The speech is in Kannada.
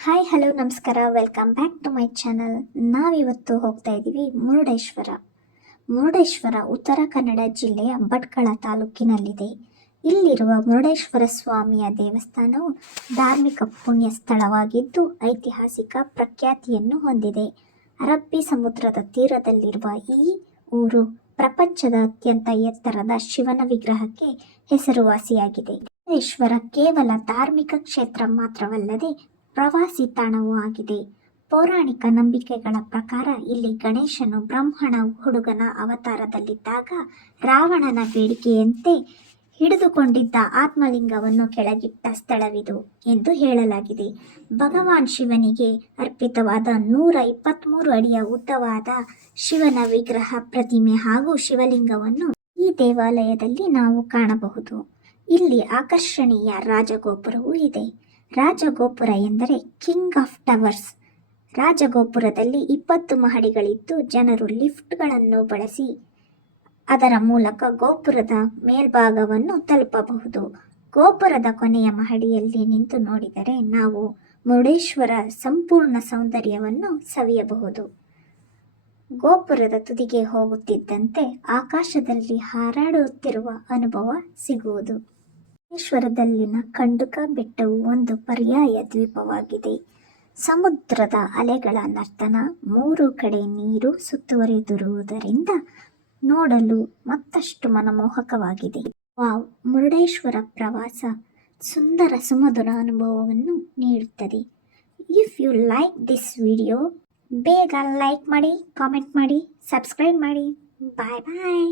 ಹಾಯ್ ಹಲೋ ನಮಸ್ಕಾರ. Welcome back to my channel ನಾವಿವತ್ತು ಹೋಗ್ತಾ ಇದ್ದೀವಿ ಮುರುಡೇಶ್ವರ. ಮುರುಡೇಶ್ವರ ಉತ್ತರ ಕನ್ನಡ ಜಿಲ್ಲೆಯ ಭಟ್ಕಳ ತಾಲೂಕಿನಲ್ಲಿದೆ. ಇಲ್ಲಿರುವ ಮುರುಡೇಶ್ವರ ಸ್ವಾಮಿಯ ದೇವಸ್ಥಾನವು ಧಾರ್ಮಿಕ ಪುಣ್ಯ ಸ್ಥಳವಾಗಿದ್ದು ಐತಿಹಾಸಿಕ ಪ್ರಖ್ಯಾತಿಯನ್ನು ಹೊಂದಿದೆ. ಅರಬ್ಬಿ ಸಮುದ್ರದ ತೀರದಲ್ಲಿರುವ ಈ ಊರು ಪ್ರಪಂಚದ ಅತ್ಯಂತ ಎತ್ತರದ ಶಿವನ ವಿಗ್ರಹಕ್ಕೆ ಹೆಸರುವಾಸಿಯಾಗಿದೆ. ಮುರುಡೇಶ್ವರ ಕೇವಲ ಧಾರ್ಮಿಕ ಕ್ಷೇತ್ರ ಮಾತ್ರವಲ್ಲದೆ ಪ್ರವಾಸಿ ತಾಣವೂ ಆಗಿದೆ. ಪೌರಾಣಿಕ ನಂಬಿಕೆಗಳ ಪ್ರಕಾರ ಇಲ್ಲಿ ಗಣೇಶನು ಬ್ರಹ್ಮಣ ಹುಡುಗನ ಅವತಾರದಲ್ಲಿದ್ದಾಗ ರಾವಣನ ಬೇಡಿಕೆಯಂತೆ ಹಿಡಿದುಕೊಂಡಿದ್ದ ಆತ್ಮಲಿಂಗವನ್ನು ಕೆಳಗಿಟ್ಟ ಸ್ಥಳವಿದು ಎಂದು ಹೇಳಲಾಗಿದೆ. ಭಗವಾನ್ ಶಿವನಿಗೆ ಅರ್ಪಿತವಾದ ನೂರ ಇಪ್ಪತ್ತ್ಮೂರು ಅಡಿಯ ಉದ್ದವಾದ ಶಿವನ ವಿಗ್ರಹ ಪ್ರತಿಮೆ ಹಾಗೂ ಶಿವಲಿಂಗವನ್ನು ಈ ದೇವಾಲಯದಲ್ಲಿ ನಾವು ಕಾಣಬಹುದು. ಇಲ್ಲಿ ಆಕರ್ಷಣೀಯ ರಾಜಗೋಪುರವೂ ಇದೆ. ರಾಜಗೋಪುರ ಎಂದರೆ ಕಿಂಗ್ ಆಫ್ ಟವರ್ಸ್. ರಾಜಗೋಪುರದಲ್ಲಿ ಇಪ್ಪತ್ತು ಮಹಡಿಗಳಿದ್ದು ಜನರು ಲಿಫ್ಟ್ಗಳನ್ನು ಬಳಸಿ ಅದರ ಮೂಲಕ ಗೋಪುರದ ಮೇಲ್ಭಾಗವನ್ನು ತಲುಪಬಹುದು. ಗೋಪುರದ ಕೊನೆಯ ಮಹಡಿಯಲ್ಲಿ ನಿಂತು ನೋಡಿದರೆ ನಾವು ಮುರುಡೇಶ್ವರ ಸಂಪೂರ್ಣ ಸೌಂದರ್ಯವನ್ನು ಸವಿಯಬಹುದು. ಗೋಪುರದ ತುದಿಗೆ ಹೋಗುತ್ತಿದ್ದಂತೆ ಆಕಾಶದಲ್ಲಿ ಹಾರಾಡುತ್ತಿರುವ ಅನುಭವ ಸಿಗುವುದು. ಮುರುಡೇಶ್ವರದಲ್ಲಿನ ಖಂಡುಕ ಬೆಟ್ಟವು ಒಂದು ಪರ್ಯಾಯ ದ್ವೀಪವಾಗಿದೆ. ಸಮುದ್ರದ ಅಲೆಗಳ ನರ್ತನ ಮೂರು ಕಡೆ ನೀರು ಸುತ್ತುವರಿದಿರುವುದರಿಂದ ನೋಡಲು ಮತ್ತಷ್ಟು ಮನಮೋಹಕವಾಗಿದೆ. ವಾವ್, ಮುರುಡೇಶ್ವರ ಪ್ರವಾಸ ಸುಂದರ ಸುಮಧುರ ಅನುಭವವನ್ನು ನೀಡುತ್ತದೆ. If you like this video ಬೇಗ ಲೈಕ್ ಮಾಡಿ ಕಾಮೆಂಟ್ ಮಾಡಿ ಸಬ್ಸ್ಕ್ರೈಬ್ ಮಾಡಿ. Bye bye